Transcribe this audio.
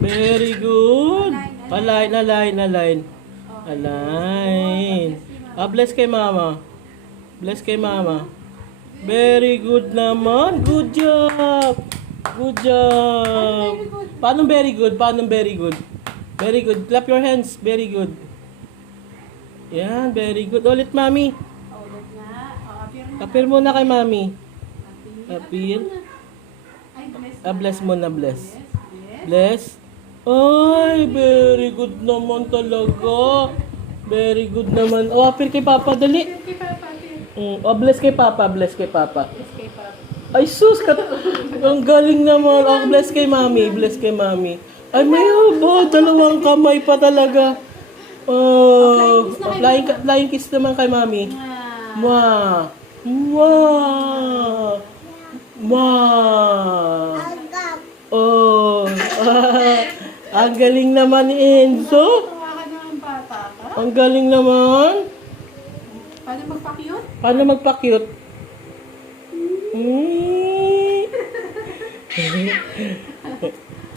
Very good. Align, align, align. Align. Ah, bless kay mama. Bless kay mama. Very good naman. Good job. Good job. Paano very good? Paano very good? Very good. Clap your hands. Very good. Yan, very good. Ulit, mami. Ulit. Oh, appear muna kay mami. Appear. Ah, bless mo na, bless. Bless. Ay, very good naman talaga. Very good naman. Oh, appear kay Papa, dali. Kay Papa. Mm. Oh, bless kay Papa, bless kay Papa. Bless kay Papa. Ay, sus, kat ang galing naman. Oh, bless kay Mami, bless kay Mami. Ay, may haba, dalawang kamay pa talaga. Oh, flying, ki- flying kiss naman kay Mami. Ah. Mwah! Mwah! Mwah! Ang galing naman ni Enzo. Tawa ka naman bata ka. Ang galing naman. Paano magpa-cute? Paano magpa-cute? Mm.